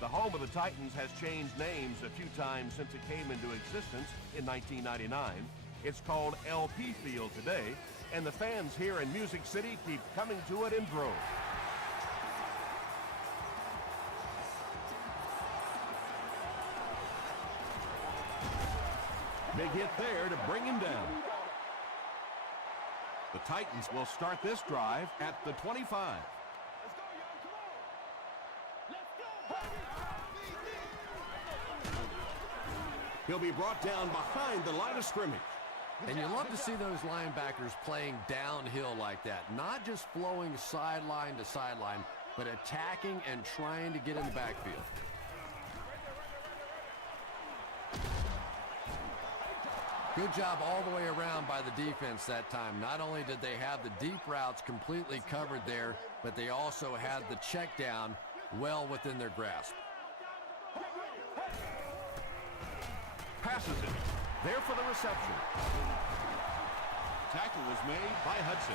The home of the Titans has changed names a few times since it came into existence in 1999. It's called LP Field today, and the fans here in Music City keep coming to it in droves. Big hit there to bring him down. The Titans will start this drive at the 25. Let's go, y'all. Come on. Let's go. He'll be brought down behind the line of scrimmage. And you love to see those linebackers playing downhill like that, not just flowing sideline to sideline, but attacking and trying to get in the backfield. Good job all the way around by the defense that time. Not only did they have the deep routes completely covered there, but they also had the check down well within their grasp. Passes it. There for the reception. Tackle was made by Hudson.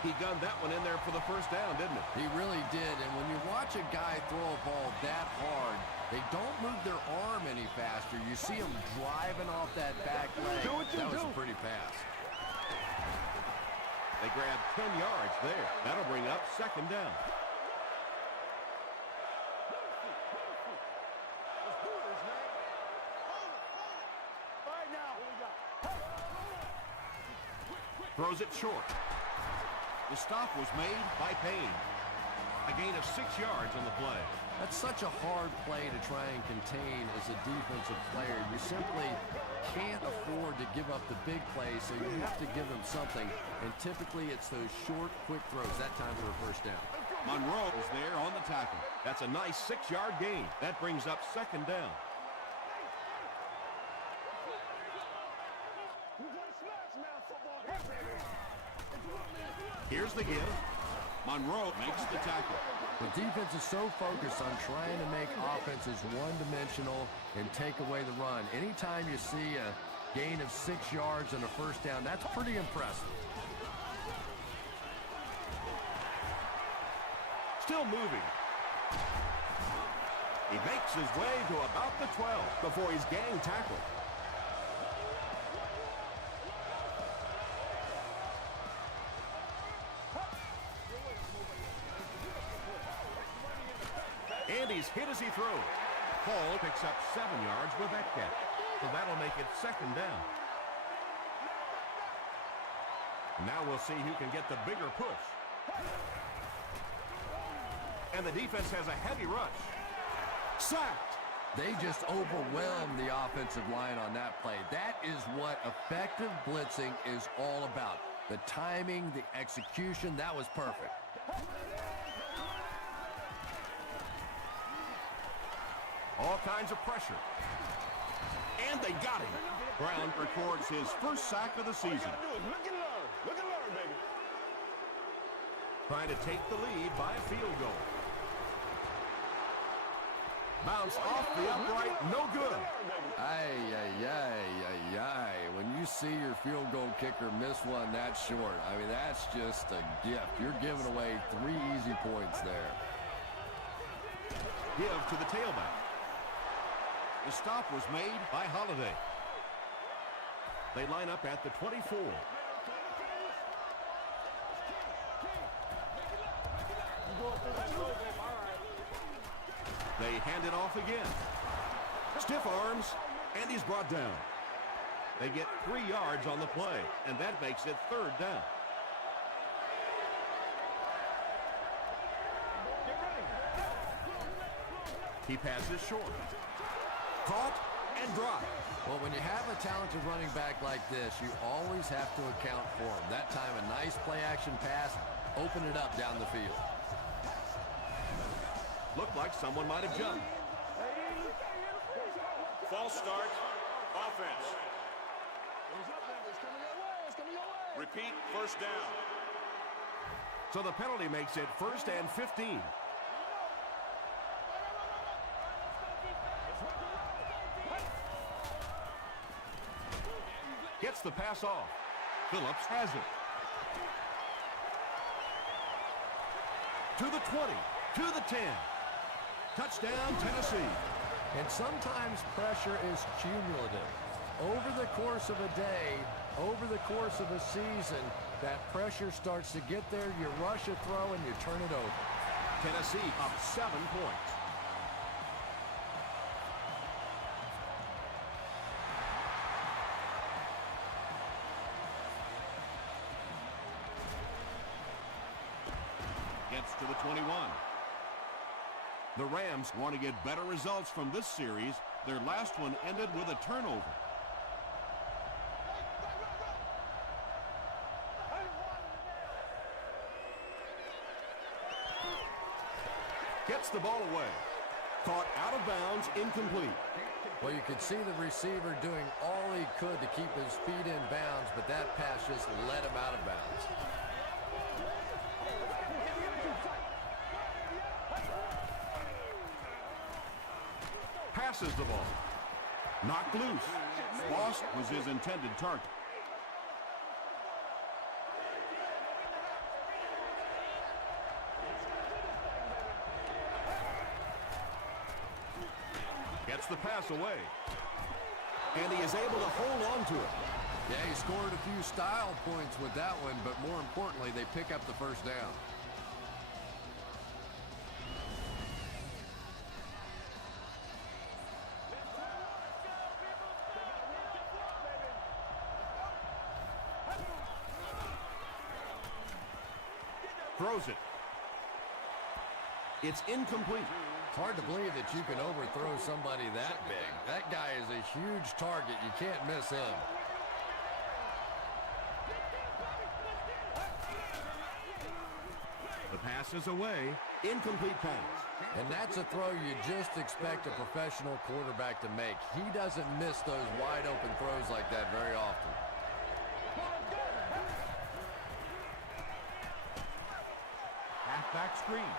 He gunned that one in there for the first down, didn't it? He really did, and when you watch a guy throw a ball that hard, they don't move their arm any faster. You see them driving off that back leg. That was a pretty pass. They grabbed 10 yards there. That'll bring up second down. Let's do this, man. Hold it. All right, now. What we got? Throws it short. The stop was made by Payne. A gain of 6 yards on the play. That's such a hard play to try and contain as a defensive player. You simply can't afford to give up the big play, so you have to give them something. And typically it's those short, quick throws. That time for a first down. Monroe is there on the tackle. That's a nice 6-yard gain. That brings up second down. Here's the give. Monroe makes the tackle. The defense is so focused on trying to make offenses one-dimensional and take away the run. Anytime you see a gain of 6 yards and a first down, that's pretty impressive. Still moving. He makes his way to about the 12 before he's gang tackled. And he's hit as he throws. Paul picks up 7 yards with that catch. So that'll make it second down. Now we'll see who can get the bigger push. And the defense has a heavy rush. Sacked. They just overwhelmed the offensive line on that play. That is what effective blitzing is all about. The timing, the execution, that was perfect. All kinds of pressure. And they got him. Brown records his first sack of the season. Look and learn. Look and learn, baby. Trying to take the lead by a field goal. Bounce off the upright, no good. Ay. When you see your field goal kicker miss one that short, I mean, that's just a gift. You're giving away 3 easy points there. Give to the tailback. The stop was made by Holiday. They line up at the 24. They hand it off again. Stiff arms, and he's brought down. They get 3 yards on the play, and that makes it third down. He passes short. Caught and dropped. Well, when you have a talented running back like this, you always have to account for him. That time, a nice play-action pass, open it up down the field. Looked like someone might have jumped. False start. Offense. Repeat, first down. So the penalty makes it 1st and 15. Gets the pass off. Phillips has it. To the 20, to the 10. Touchdown, Tennessee. And sometimes pressure is cumulative. Over the course of a day, over the course of a season, that pressure starts to get there, you rush a throw, and you turn it over. Tennessee up 7 points. Gets to the 21. The Rams want to get better results from this series. Their last one ended with a turnover. Gets the ball away. Caught out of bounds, incomplete. Well, you could see the receiver doing all he could to keep his feet in bounds, but that pass just let him out of bounds. Passes the ball. Knocked loose. Lost was his intended target. Gets the pass away. And he is able to hold on to it. Yeah, he scored a few style points with that one, but more importantly, they pick up the first down. Throws it. It's incomplete. It's hard to believe that you can overthrow somebody that big. That guy is a huge target. You can't miss him. The pass is away. Incomplete pass. And that's a throw you just expect a professional quarterback to make. He doesn't miss those wide open throws like that very often. Halfback screen.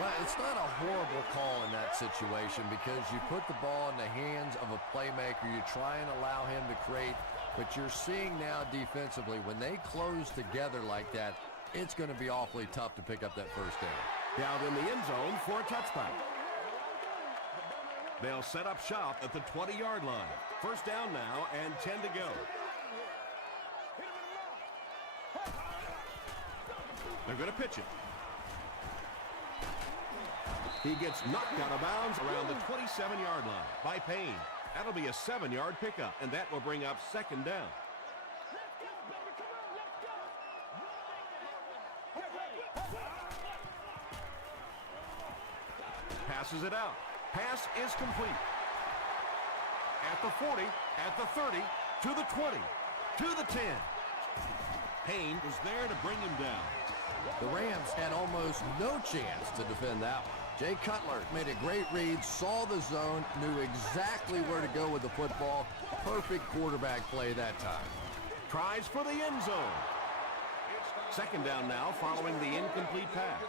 Well, it's not a horrible call in that situation because you put the ball in the hands of a playmaker. You try and allow him to create. But you're seeing now defensively, when they close together like that, it's going to be awfully tough to pick up that first down. Down in the end zone for a touchback. They'll set up shop at the 20-yard line. First down now and 10 to go. They're going to pitch it. He gets knocked out of bounds around the 27-yard line by Payne. That'll be a 7-yard pickup, and that will bring up second down. Passes it out. Pass is complete. At the 40, at the 30, to the 20, to the 10. Payne was there to bring him down. The Rams had almost no chance to defend that one. Jay Cutler made a great read, saw the zone, knew exactly where to go with the football. Perfect quarterback play that time. Tries for the end zone. Second down now following the incomplete pass.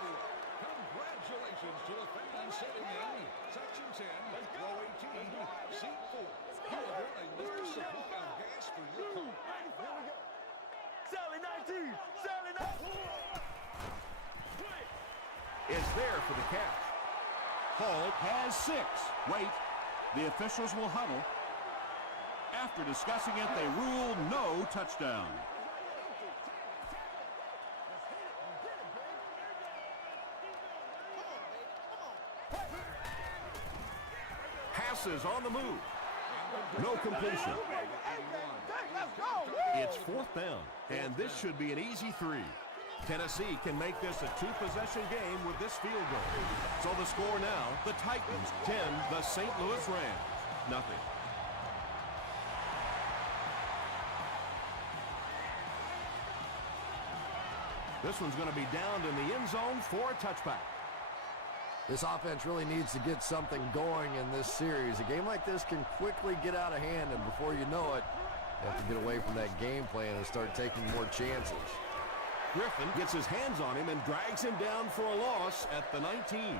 Congratulations to the fans sitting in Section 10, row 18, seat 4. You have won a year's supply of gas for your car. Sally 19! Sally 19! Is there for the catch. Hall has 6. Wait. The officials will huddle. After discussing it, they rule no touchdown. Passes on the move. No completion. It's fourth down, and this should be an easy 3. Tennessee can make this a 2-possession game with this field goal. So the score now, the Titans 10, the St. Louis Rams nothing. This one's going to be down in the end zone for a touchback. This offense really needs to get something going in this series. A game like this can quickly get out of hand, and before you know it, you have to get away from that game plan and start taking more chances. Griffin gets his hands on him and drags him down for a loss at the 19.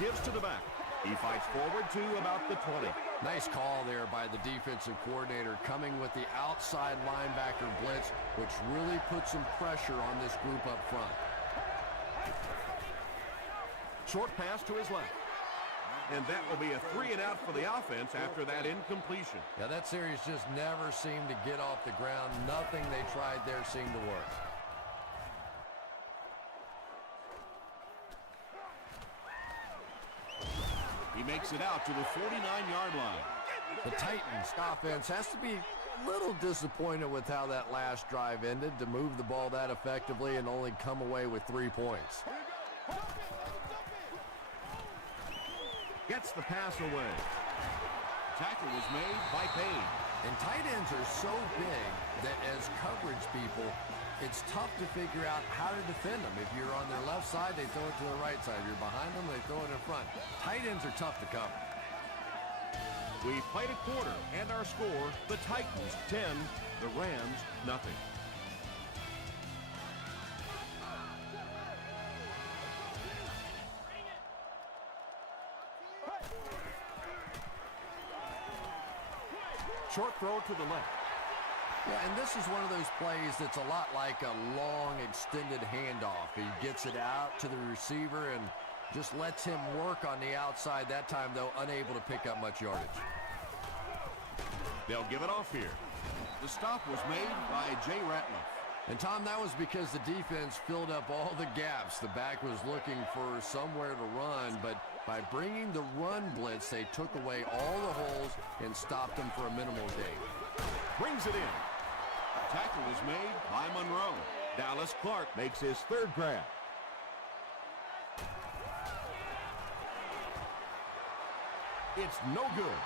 Gives to the back. He fights forward to about the 20. Nice call there by the defensive coordinator, coming with the outside linebacker blitz, which really puts some pressure on this group up front. Short pass to his left. And that will be a 3-and-out for the offense after that incompletion. Yeah, that series just never seemed to get off the ground. Nothing they tried there seemed to work. He makes it out to the 49-yard line. The Titans offense has to be a little disappointed with how that last drive ended, to move the ball that effectively and only come away with 3 points. Gets the pass away. Tackle was made by Payne. And tight ends are so big that as coverage people, it's tough to figure out how to defend them. If you're on their left side, they throw it to the right side. If you're behind them, they throw it in front. Tight ends are tough to cover. We've played a quarter, and our score, the Titans 10, the Rams nothing. Short throw to the left. Yeah, and this is one of those plays that's a lot like a long, extended handoff. He gets it out to the receiver and just lets him work on the outside. That time, though, unable to pick up much yardage. They'll give it off here. The stop was made by Jay Ratliff. And, Tom, that was because the defense filled up all the gaps. The back was looking for somewhere to run, but by bringing the run blitz, they took away all the holes and stopped them for a minimal gain. Brings it in. Tackle was made by Monroe. Dallas Clark makes his third grab. It's no good.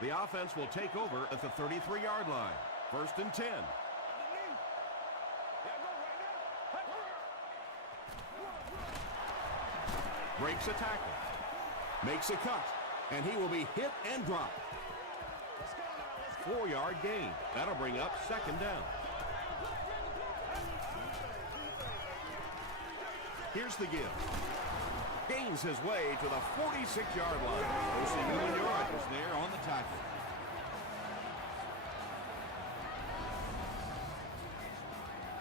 The offense will take over at the 33-yard line. 1st and 10. Breaks a tackle. Makes a cut. And he will be hit and dropped. 4-yard gain. That'll bring up 2nd down. Here's the give. Gains his way to the 46-yard line. Jose Munoz was there on the tackle.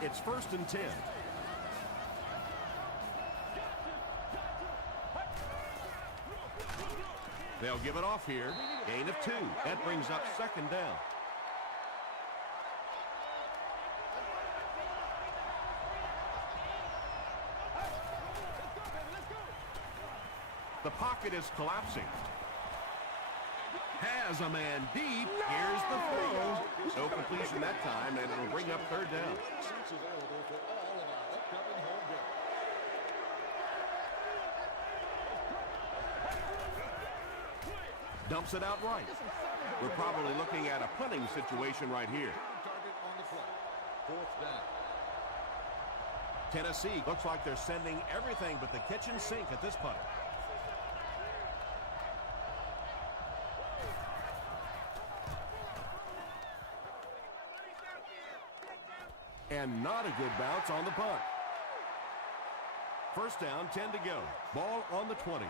It's 1st and 10. They'll give it off here. Gain of 2. That brings up 2nd down. The pocket is collapsing. Has a man deep. Here's the throw. No completion that time, and it'll bring up 3rd down. Seats available for all of our upcoming home games. Dumps it out right. We're probably looking at a punting situation right here. Target on the play. 4th down. Tennessee looks like they're sending everything but the kitchen sink at this punt. And not a good bounce on the punt. 1st down, 10 to go. Ball on the 20.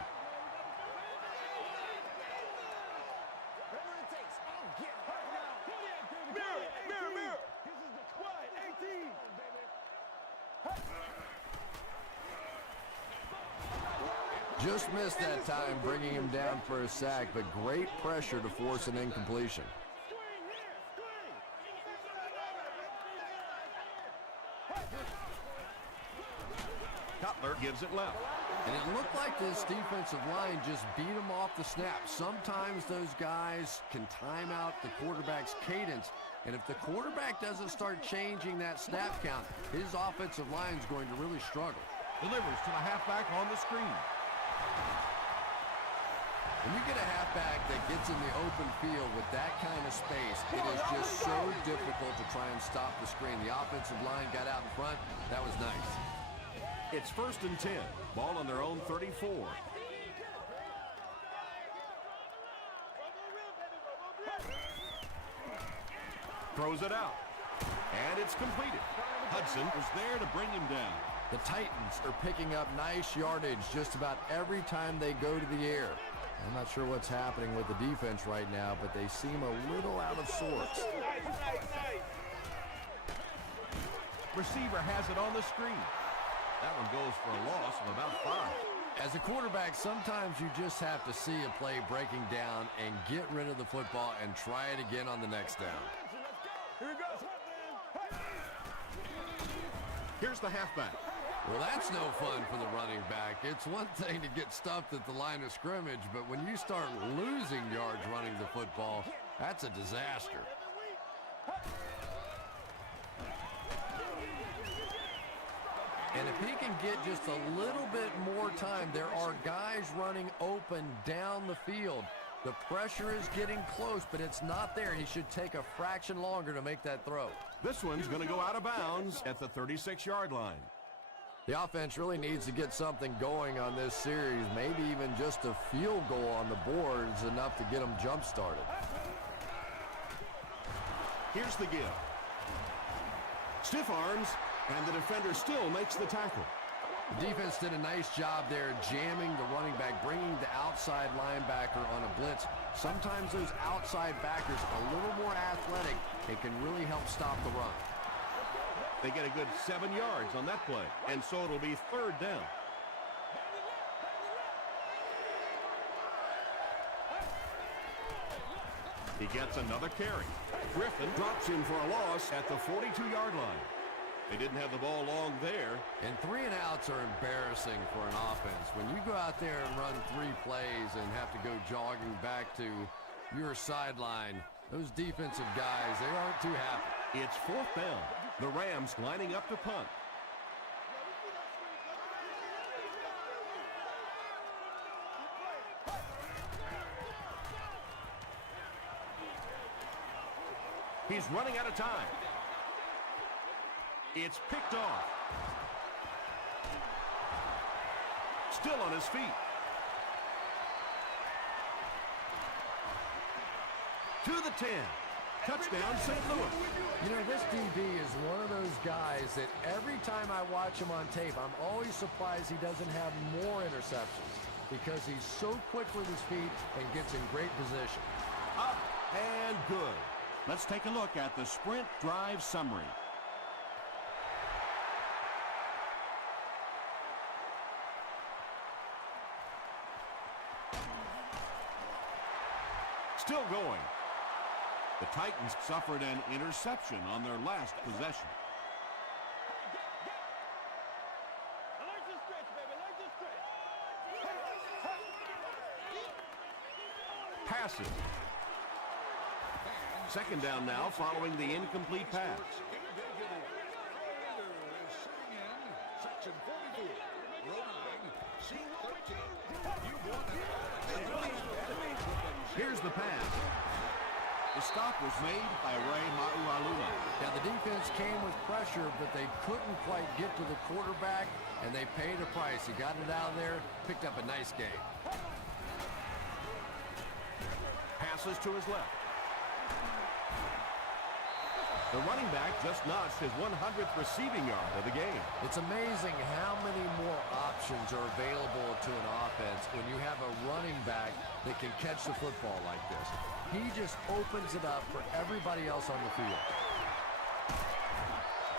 Just missed that time, bringing him down for a sack, but great pressure to force an incompletion. Cutler gives it left. And it looked like this defensive line just beat him off the snap. Sometimes those guys can time out the quarterback's cadence, and if the quarterback doesn't start changing that snap count, his offensive line is going to really struggle. Delivers to the halfback on the screen. When you get a halfback that gets in the open field with that kind of space, it is just so difficult to try and stop the screen. The offensive line got out in front. That was nice. It's 1st and 10. Ball on their own 34. Throws it out. And it's completed. Hudson was there to bring him down. The Titans are picking up nice yardage just about every time they go to the air. I'm not sure what's happening with the defense right now, but they seem a little out of sorts. Receiver has it on the screen. That one goes for a loss of about 5. As a quarterback, sometimes you just have to see a play breaking down and get rid of the football and try it again on the next down. Here's the halfback. Well, that's no fun for the running back. It's one thing to get stuffed at the line of scrimmage, but when you start losing yards running the football, that's a disaster. And if he can get just a little bit more time, there are guys running open down the field. The pressure is getting close, but it's not there. He should take a fraction longer to make that throw. This one's going to go out of bounds at the 36-yard line. The offense really needs to get something going on this series. Maybe even just a field goal on the board is enough to get them jump-started. Here's the give. Stiff arms, and the defender still makes the tackle. The defense did a nice job there jamming the running back, bringing the outside linebacker on a blitz. Sometimes those outside backers a little more athletic and can really help stop the run. They get a good 7 yards on that play, and so it'll be 3rd down. He gets another carry. Griffin drops him for a loss at the 42-yard line. They didn't have the ball long there. And 3 and outs are embarrassing for an offense. When you go out there and run 3 plays and have to go jogging back to your sideline, those defensive guys, they aren't too happy. It's 4th down. The Rams lining up to punt. He's running out of time. It's picked off. Still on his feet. To the 10. Touchdown, St. Louis. You know, this DB is one of those guys that every time I watch him on tape, I'm always surprised he doesn't have more interceptions because he's so quick with his feet and gets in great position. Up and good. Let's take a look at the sprint drive summary. Still going. The Titans suffered an interception on their last possession. Passes. 2nd down now following the incomplete pass. Here's the pass. The stop was made by Ray Maualuma. Now, the defense came with pressure, but they couldn't quite get to the quarterback, and they paid a price. He got it out of there, picked up a nice game. Passes to his left. The running back just notched his 100th receiving yard of the game. It's amazing how many more options are available to an offense when you have a running back that can catch the football like this. He just opens it up for everybody else on the field.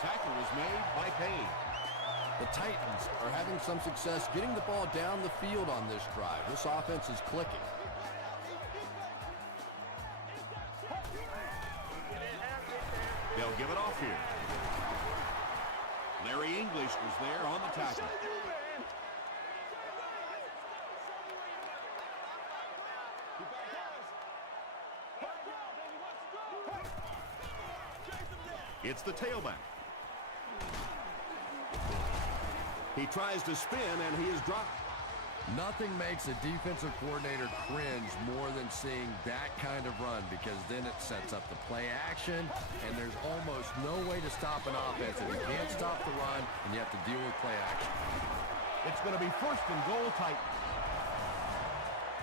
Tackle was made by Payne. The Titans are having some success getting the ball down the field on this drive. This offense is clicking. They'll give it off here. Larry English was there on the tackle. It's the tailback. He tries to spin, and he is dropped. Nothing makes a defensive coordinator cringe more than seeing that kind of run, because then it sets up the play action, and there's almost no way to stop an offense if you can't stop the run and you have to deal with play action. It's going to be 1st and goal, Titans.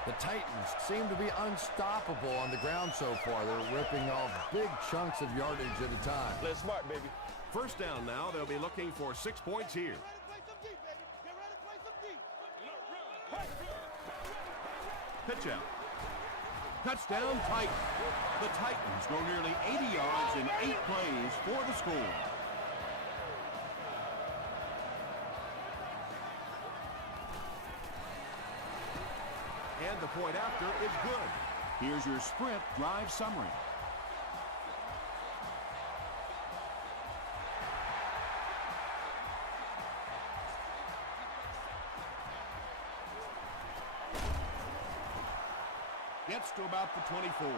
The Titans seem to be unstoppable on the ground so far. They're ripping off big chunks of yardage at a time. Play smart, baby. 1st down now. They'll be looking for 6 points here. pitch out. Touchdown Titans. The Titans go nearly 80 yards in 8 plays for the score. And the point after is good. Here's your sprint drive summary. Gets to about the 24.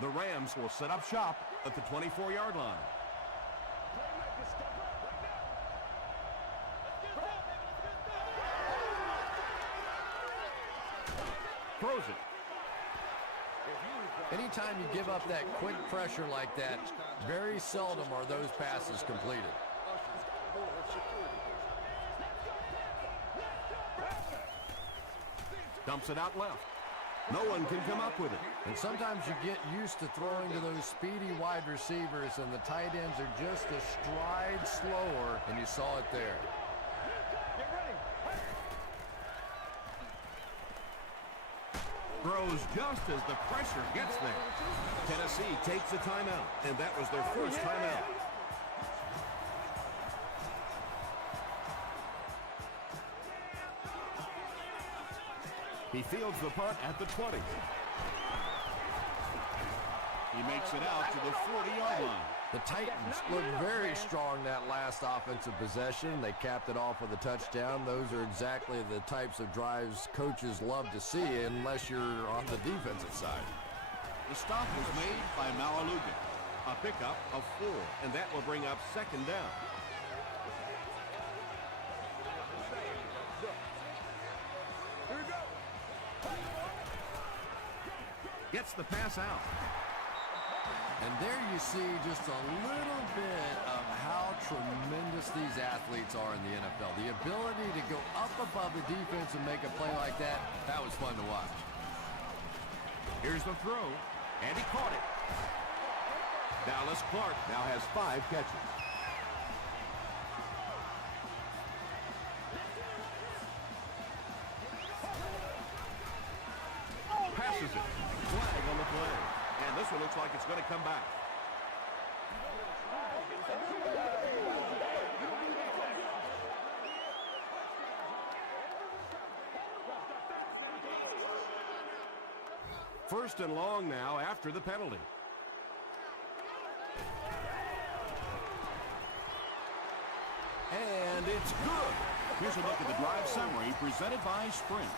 The Rams will set up shop at the 24-yard line. Throws it. Anytime you give up that quick pressure like that, very seldom are those passes completed. Dumps it out left. No one can come up with it. And sometimes you get used to throwing to those speedy wide receivers, and the tight ends are just a stride slower, and you saw it there. Throws just as the pressure gets there. Tennessee takes a timeout, and that was their first timeout. He fields the punt at the 20. He makes it out to the 40-yard line. The Titans looked very strong that last offensive possession. They capped it off with a touchdown. Those are exactly the types of drives coaches love to see unless you're on the defensive side. The stop was made by Malaluga. A pickup of 4, and that will bring up second down. Gets the pass out. And there you see just a little bit of how tremendous these athletes are in the NFL. The ability to go up above the defense and make a play like that, that was fun to watch. Here's the throw, and he caught it. Dallas Clark now has 5 catches. Passes it. Flag on the play. And this one looks like it's going to come back. First and long now after the penalty. And it's good. Here's a look at the drive summary presented by Sprint.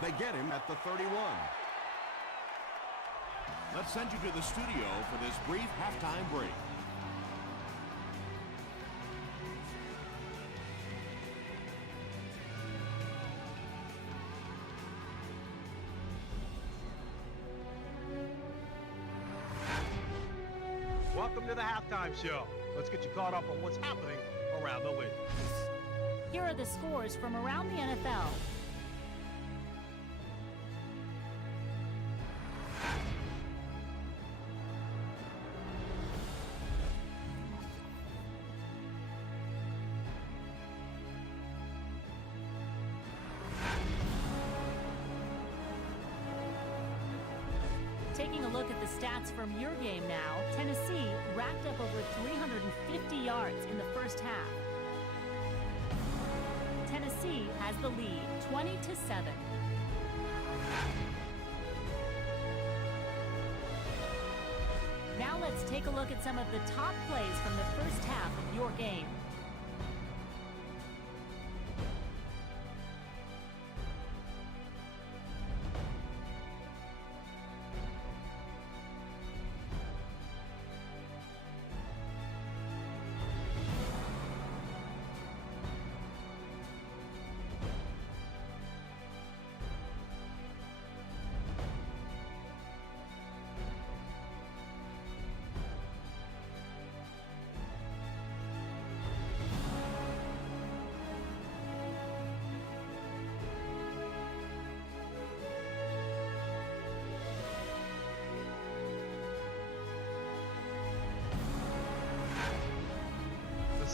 They get him at the 31. Let's send you to the studio for this brief halftime break. Welcome to the halftime show. Let's get you caught up on what's happening around the league. Here are the scores from around the NFL. Taking a look at the stats from your game now, Tennessee racked up over 350 yards in the first half. Tennessee has the lead, 20-7. Now let's take a look at some of the top plays from the first half of your game.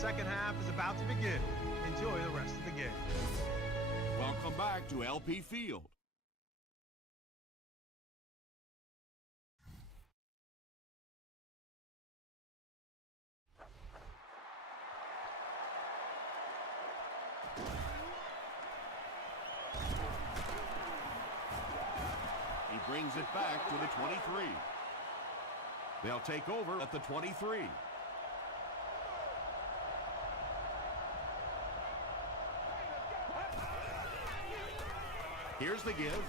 second half is about to begin. Enjoy the rest of the game. Welcome back to LP Field. He brings it back to the 23. They'll take over at the 23. Here's the give.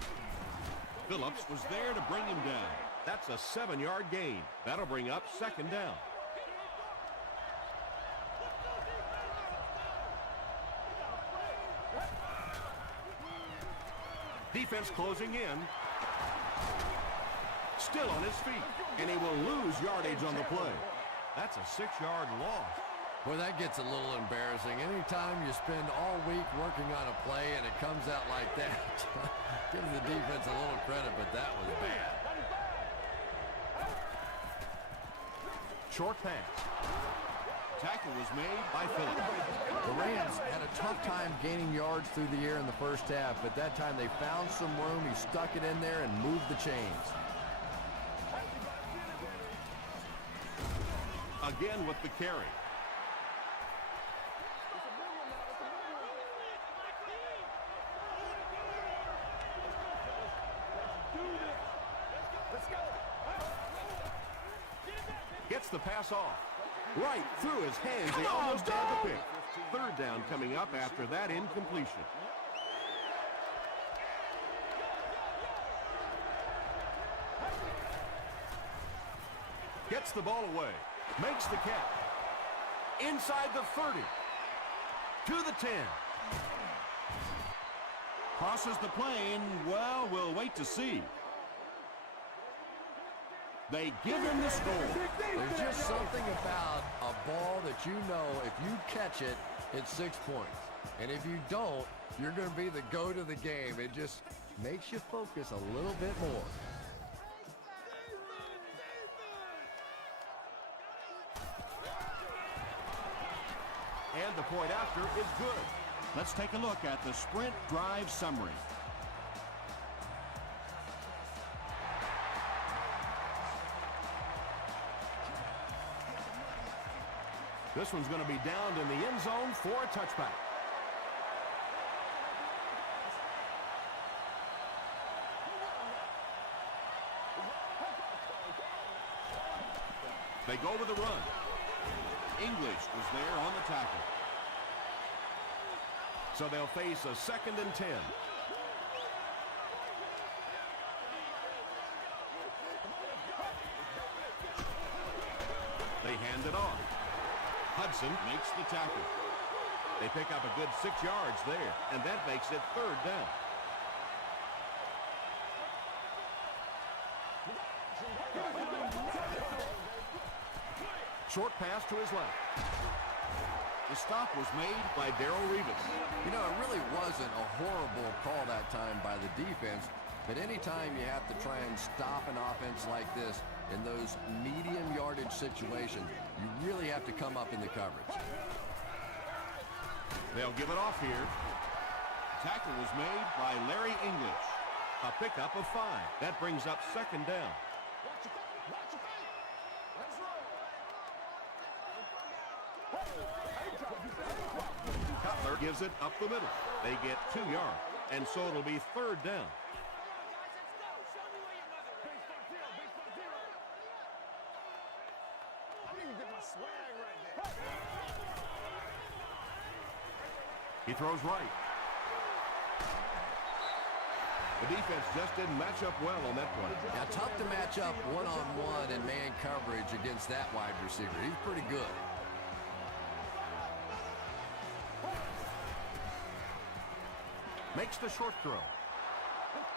Phillips was there to bring him down. That's a 7-yard gain. That'll bring up second down. Defense closing in. Still on his feet. And he will lose yardage on the play. That's a 6-yard loss. Boy, that gets a little embarrassing. Anytime you spend all week working on a play and it comes out like that, give the defense a little credit, but that was bad. Short pass. Tackle was made by Phillips. The Rams had a tough time gaining yards through the air in the first half, but that time they found some room. He stuck it in there and moved the chains. Again with the carry. Gets the pass off. Right through his hands. He almost had the pick. Third down coming up after that incompletion. Gets the ball away. Makes the catch. Inside the 30. To the 10. Crosses the plane. Well, we'll wait to see. They give him the score. There's just something about a ball that you know if you catch it, it's 6 points. And if you don't, you're going to be the goat of the game. It just makes you focus a little bit more. And the point after is good. Let's take a look at the sprint drive summary. This one's going to be downed in the end zone for a touchback. They go with the run. English was there on the tackle. So they'll face a 2nd and 10. They hand it off. Hudson Makes the tackle. They pick up a good 6 yards there, and that makes it 3rd down. Short pass to his left. The stop was made By Darrell Revis. You know, it really wasn't a horrible call that time by the defense, but anytime you have to try and stop an offense like this in those medium yardage situations, you really have to come up in the coverage. They'll give it off here. tackle was made by Larry English. A pickup of 5. That brings up 2nd down. Cutler gives it up the middle. They get 2 yards, and so it'll be 3rd down. He throws right. The defense just didn't match up well on that play. Yeah, tough to match up one-on-one in man coverage against that wide receiver. He's pretty good. Makes the short throw.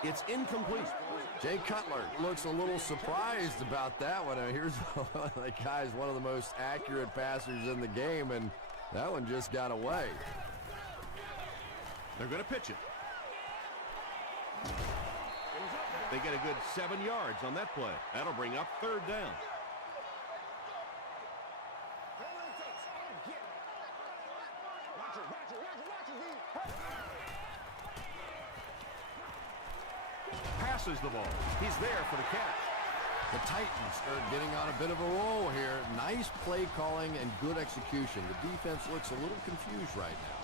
It's incomplete. Jay Cutler looks a little surprised about that one. Here's the guy's one of the most accurate passers in the game, and that one just got away. They're going to pitch it. They get a good 7 yards on that play. That'll bring up 3rd down. tosses the ball. He's there for the catch. The Titans are getting on a bit of a roll here. Nice play calling and good execution. The defense looks a little confused right now.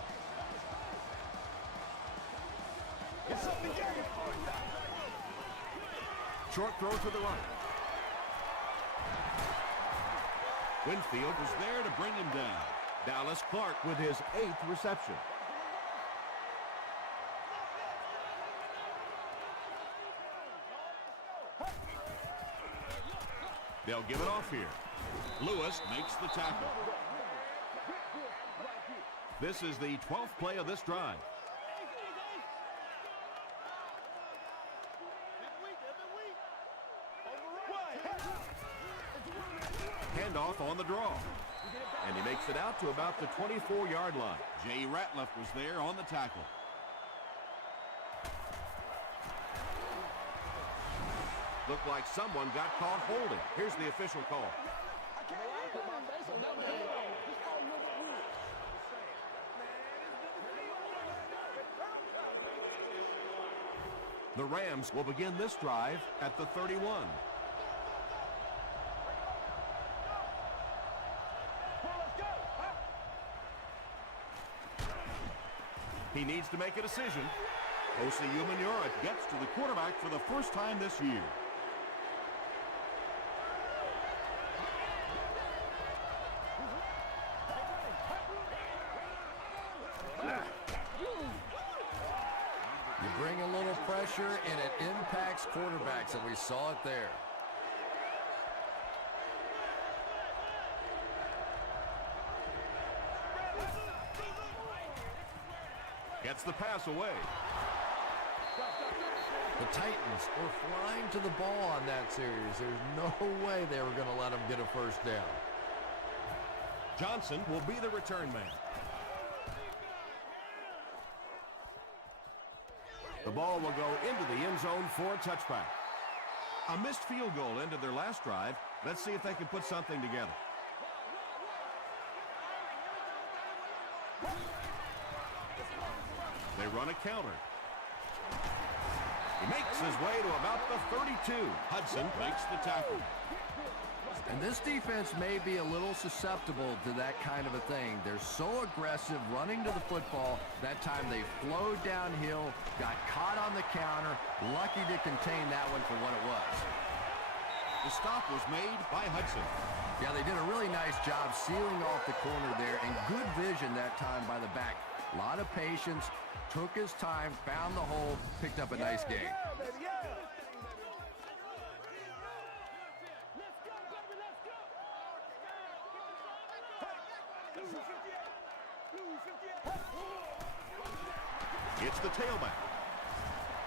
Short throw to the right. Winfield was there to bring him down. Dallas Clark with his 8th reception. They'll give it off here. Lewis makes the tackle. This is the 12th play of this drive. Handoff on the draw. And he makes it out to about the 24-yard line. Jay Ratliff was there on the tackle. Looked like someone got caught holding. Here's the official call. The Rams will begin this drive at the 31. He needs to make a decision. Jose Umenyiora gets to the quarterback for the first time this year. You bring a little pressure, and it impacts quarterbacks, and we saw it there. Gets the pass away. The Titans were flying to the ball on that series. There's no way they were going to let them get a first down. Johnson will be the return man. The ball will go into the end zone for a touchback. A missed field goal ended their last drive. Let's see if they can put something together. They run a counter. He makes his way to about the 32. Hudson makes the tackle. And this defense may be a little susceptible to that kind of a thing. They're so aggressive running to the football. That time they flowed downhill, got caught on the counter, lucky to contain that one for what it was. The stop was made by Hudson. Yeah, they did a really nice job sealing off the corner there, and good vision that time by the back. A lot of patience, took his time, found the hole, picked up a nice gain. It's the tailback.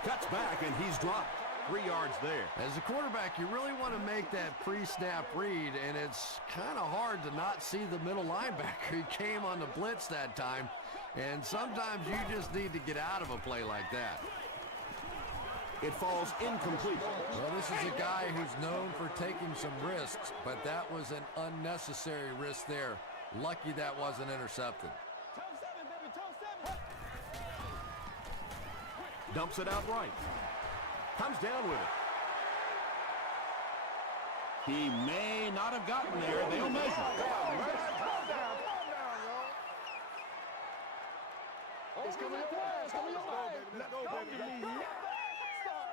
Cuts back, and he's dropped. 3 yards there. As a quarterback, you really want to make that pre-snap read, and it's kind of hard to not see the middle linebacker. He came on the blitz that time, and sometimes you just need to get out of a play like that. It falls incomplete. Well, this is a guy who's known for taking some risks, but that was an unnecessary risk there. Lucky that wasn't intercepted. Dumps it out right. Comes down with it. He may not have gotten there. They'll measure.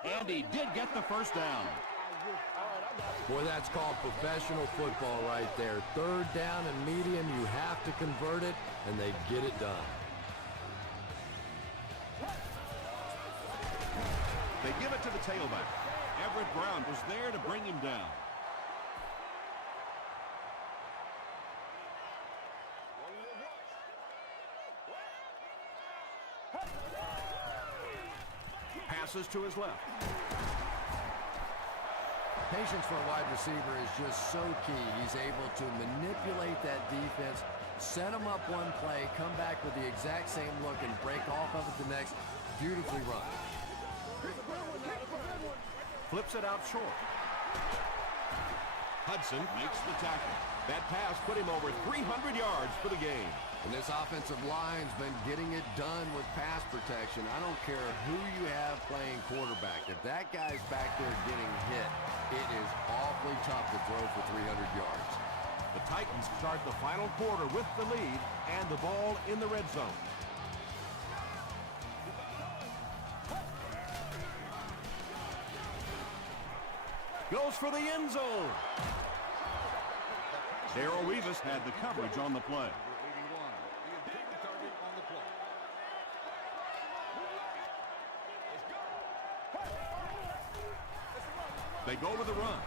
And he did get the first down. Boy, that's called professional football right there. 3rd down and medium, you have to convert it, and they get it done. They give it to the tailback. Everett Brown was there to bring him down. Passes to his left. Patience for a wide receiver is just so key. He's able to manipulate that defense, set them up one play, come back with the exact same look, and break off of it the next. Beautifully run. Flips it out short. Hudson makes the tackle. That pass put him over 300 yards for the game. And this offensive line's been getting it done with pass protection. I don't care who you have playing quarterback. If that guy's back there getting hit, it is awfully tough to throw for 300 yards. The Titans start the final quarter with the lead and the ball in the red zone. Goes for the end zone. Darrell Revis had the coverage on the play. They go with the run.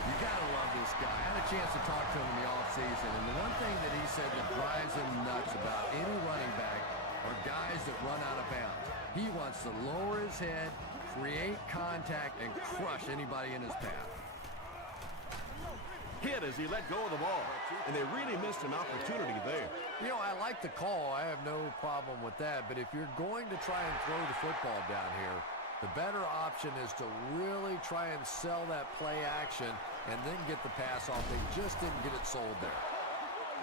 You gotta love this guy. I had a chance to talk to him in the offseason, and the one thing that he said that drives him nuts about any running back are guys that run out of bounds. He wants to lower his head, create contact, and crush anybody in his path. Hit as he let go of the ball, and they really missed an opportunity there. You know, I like the call. I have no problem with that, but if you're going to try and throw the football down here, the better option is to really try and sell that play action and then get the pass off. They just didn't get it sold there.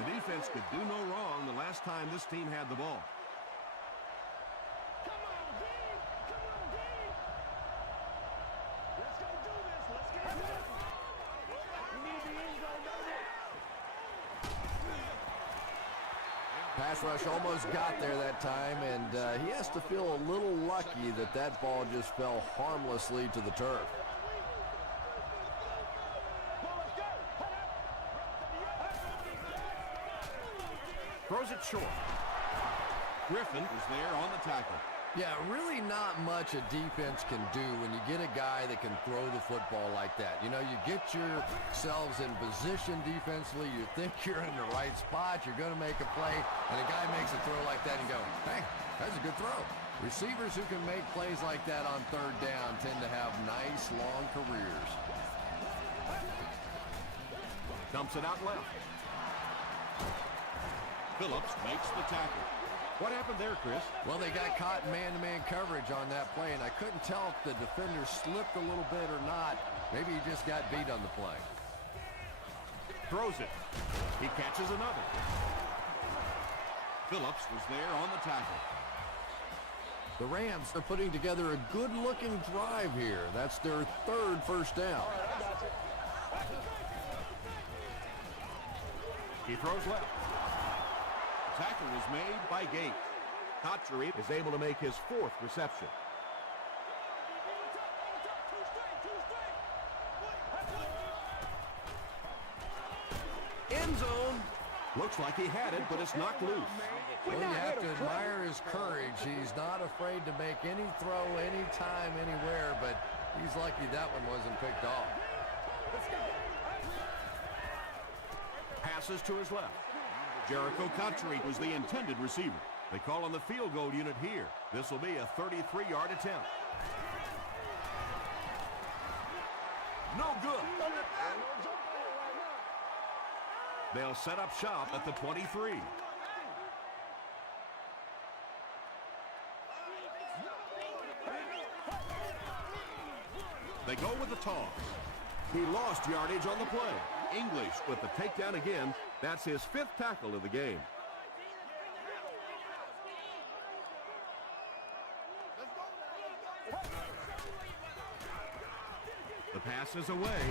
The defense could do no wrong the last time this team had the ball. Come on, D! Come on, D! Let's go do this. Let's get it done. We need the end zone, baby. Pass rush almost got there that time, and he has to feel a little lucky that that ball just fell harmlessly to the turf. Throws it short. Griffin is there on the tackle. Yeah, really not much a defense can do when you get a guy that can throw the football like that. You know, you get yourselves in position defensively, you think you're in the right spot, you're going to make a play, and a guy makes a throw like that and you go, hey, that's a good throw. Receivers who can make plays like that on third down tend to have nice, long careers. Dumps it out left. Phillips makes the tackle. What happened there, Chris? Well, they got caught in man-to-man coverage on that play, and I couldn't tell if the defender slipped a little bit or not. Maybe he just got beat on the play. Throws it. He catches another. Phillips was there on the tackle. The Rams are putting together a good-looking drive here. That's their third first down. He throws left. Tackle was made by Gates. Cotchery is able to make his fourth reception. End zone. Looks like he had it, but it's knocked loose. Well, you have to admire his courage. He's not afraid to make any throw, anytime, anywhere, but he's lucky that one wasn't picked off. Passes to his left. Jericho Cotchery was the intended receiver. They call on the field goal unit here. This will be a 33-yard attempt. No good. They'll set up shop at the 23. They go with the toss. He lost yardage on the play. English with the takedown again. That's his fifth tackle of the game. The pass is away.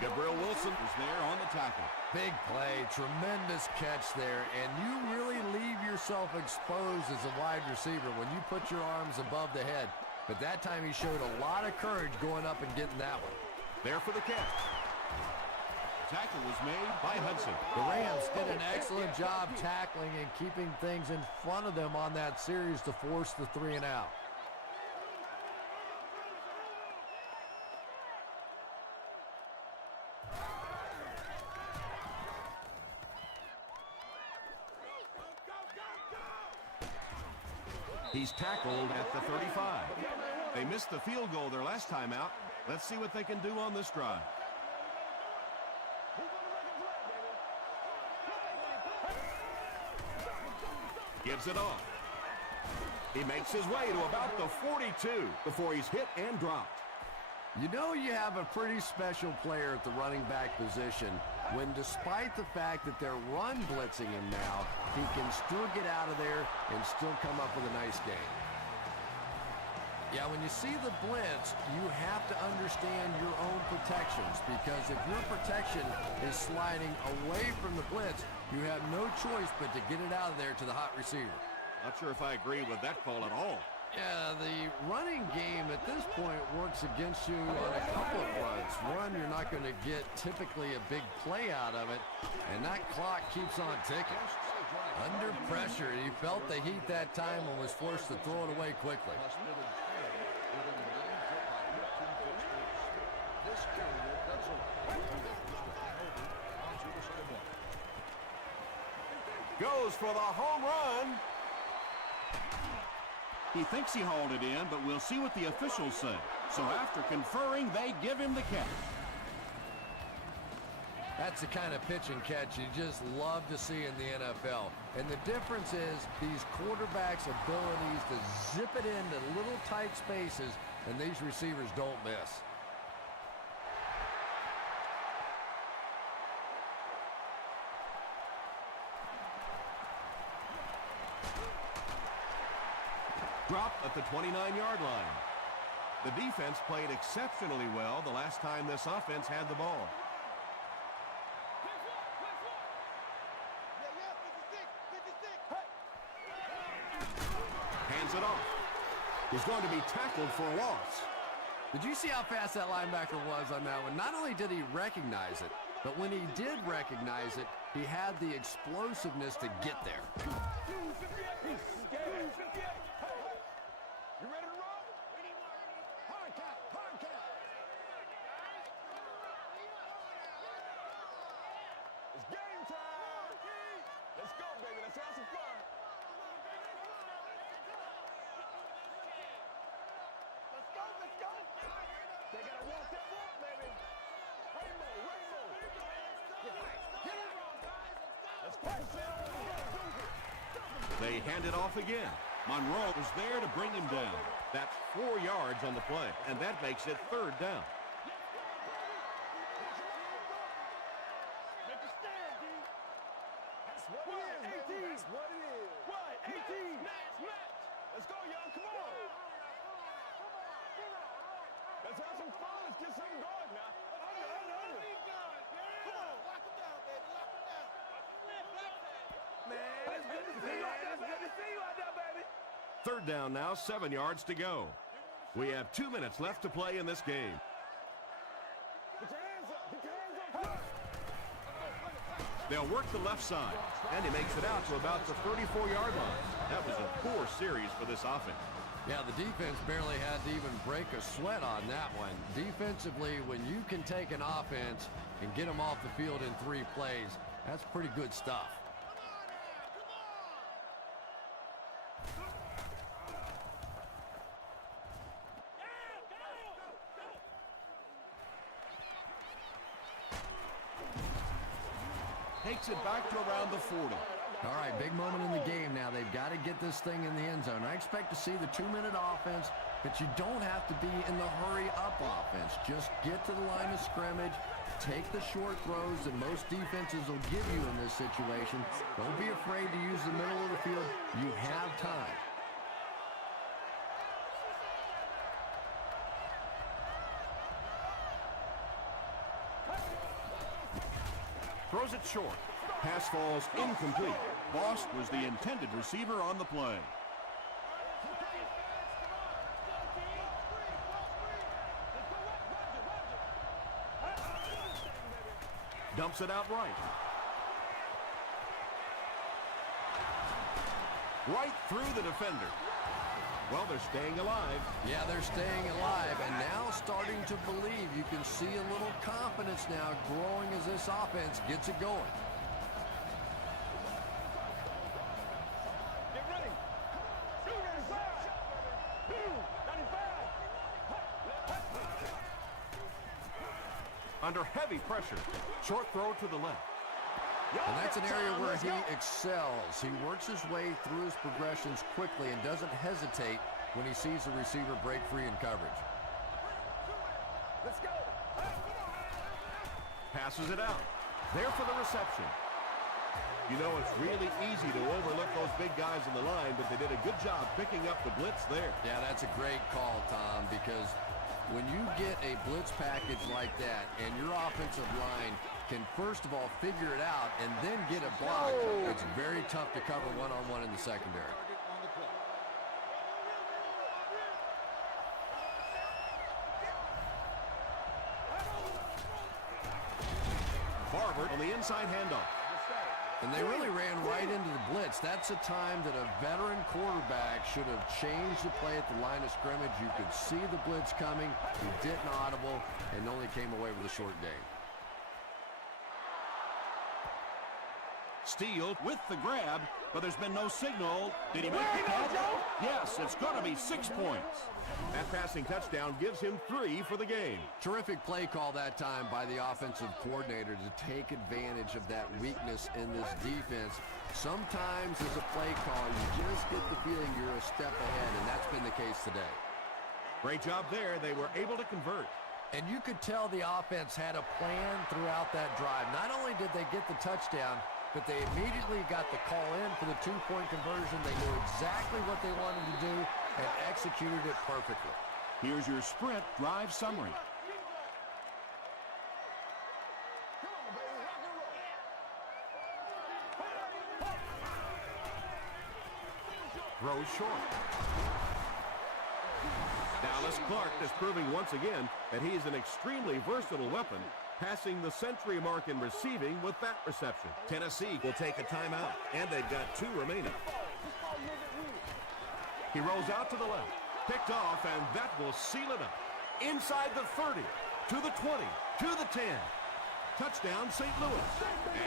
Gabriel Wilson is there on the tackle. Big play, tremendous catch there, and you really leave yourself exposed as a wide receiver when you put your arms above the head. But that time he showed a lot of courage going up and getting that one. There for the catch. Tackle was made by Hudson. The Rams did an excellent job tackling and keeping things in front of them on that series to force the 3 and out. He's tackled at the 35. They missed the field goal their last time out. Let's see what they can do on this drive. Gives it off. He makes his way to about the 42 before he's hit and dropped. You know you have a pretty special player at the running back position when despite the fact that they're run blitzing him now, he can still get out of there and still come up with a nice gain. Yeah, when you see the blitz, you have to understand your own protections, because if your protection is sliding away from the blitz, you have no choice but to get it out of there to the hot receiver. Not sure if I agree with that call at all. Yeah, the running game at this point works against you on a couple of fronts. One, you're not going to get typically a big play out of it, and that clock keeps on ticking. Under pressure, he felt the heat that time and was forced to throw it away quickly. Goes for the home run. He thinks he hauled it in, but we'll see what the officials say. So after conferring, they give him the catch. That's the kind of pitch and catch you just love to see in the NFL. And the difference is these quarterbacks' abilities to zip it into little tight spaces, and these receivers don't miss. Dropped at the 29-yard line. The defense played exceptionally well the last time this offense had the ball. Hands it off. He's going to be tackled for a loss. Did you see how fast that linebacker was on that one? Not only did he recognize it, but when he did recognize it, he had the explosiveness to get there. You ready to roll? Hard count, hard count. It's game time. Let's go, baby. Let's have some fun. Let's go, let's go. They gotta walk that walk, baby. Rainbow, rainbow. Get it. Let's focus in on it. They hand it off again. Monroe was there to bring him down. That's 4 yards on the play, and that makes it 3rd down. Make a stand, D. That's what it is, baby. That's what it is. What? 18. Let's go, y'all. Come on. Let's have some fun. Let's get something going now. Under. Come on. Lock him down, baby. Lock him down. Man, it's good to see you out there. It's good to see you out there, baby. 3rd down now, 7 yards to go. We have 2 minutes left to play in this game. Put your hands up. Put your hands up. They'll work the left side, and he makes it out to about the 34-yard line. That was a poor series for this offense. Yeah, the defense barely had to even break a sweat on that one. Defensively, when you can take an offense and get them off the field in 3 plays, that's pretty good stuff. Takes it back to around the 40. All right, big moment in the game now. They've got to get this thing in the end zone. I expect to see the 2-minute offense, but you don't have to be in the hurry-up offense. Just get to the line of scrimmage, take the short throws that most defenses will give you in this situation. Don't be afraid to use the middle of the field. You have time. Throws it short. Pass falls incomplete. Boss was the intended receiver on the play. Dumps it out right. Right through the defender. Well, they're staying alive. Yeah, they're staying alive, and now starting to believe. You can see a little confidence now growing as this offense gets it going. Get ready. 95. Under heavy pressure. Short throw to the left. And that's an area where he excels. He works his way through his progressions quickly and doesn't hesitate when he sees the receiver break free in coverage. Let's go. Passes it out. There for the reception. You know, it's really easy to overlook those big guys in the line, but they did a good job picking up the blitz there. Yeah, that's a great call, Tom, because when you get a blitz package like that and your offensive line can first of all figure it out and then get a block, it's very tough to cover one-on-one in the secondary. Barber on the inside handoff. And they really ran right into the blitz. That's a time that a veteran quarterback should have changed the play at the line of scrimmage. You could see the blitz coming. He didn't audible and only came away with a short gain. Steele with the grab, but there's been no signal. Did he make the catch? Yes, it's going to be 6 points. That passing touchdown gives him 3 for the game. Terrific play call that time by the offensive coordinator to take advantage of that weakness in this defense. Sometimes as a play call, you just get the feeling you're a step ahead, and that's been the case today. Great job there. They were able to convert. And you could tell the offense had a plan throughout that drive. Not only did they get the touchdown, but they immediately got the call in for the two-point conversion. They knew exactly what they wanted to do and executed it perfectly. Here's your sprint drive summary. Throws short. Dallas Clark is proving once again that he is an extremely versatile weapon, passing the century mark in receiving with that reception. Tennessee will take a timeout, and they've got 2 remaining. He rolls out to the left, picked off, and that will seal it up. Inside the 30, to the 20, to the 10. Touchdown, St. Louis.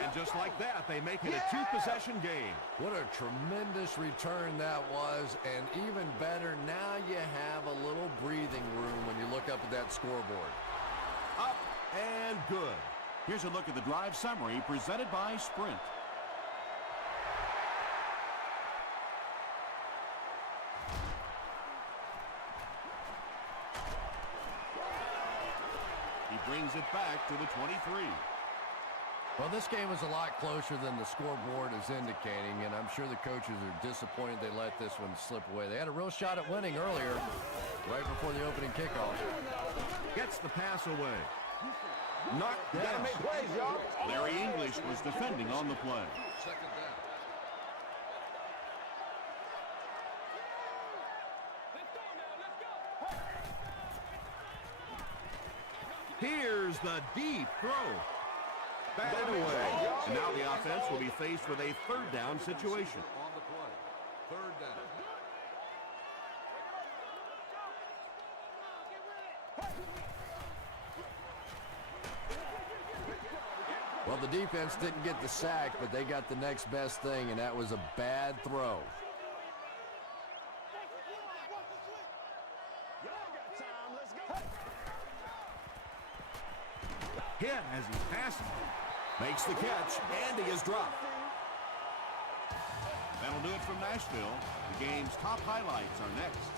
And just like that, they make it a 2-possession game. What a tremendous return that was, and even better, now you have a little breathing room when you look up at that scoreboard. Up and good. Here's a look at the drive summary presented by Sprint. He brings it back to the 23. Well, this game was a lot closer than the scoreboard is indicating, and I'm sure the coaches are disappointed they let this one slip away. They had a real shot at winning earlier, right before the opening kickoff. Gets the pass away. Knocked down. Gotta make plays, y'all. Larry English was defending on the play. Second down. Here's the deep throw. Batted away. And now the offense will be faced with a 3rd down situation. On the play. 3rd down. Well, the defense didn't get the sack, but they got the next best thing, and that was a bad throw. Hit as he passes. Makes the catch, and he is dropped. That'll do it from Nashville. The game's top highlights are next.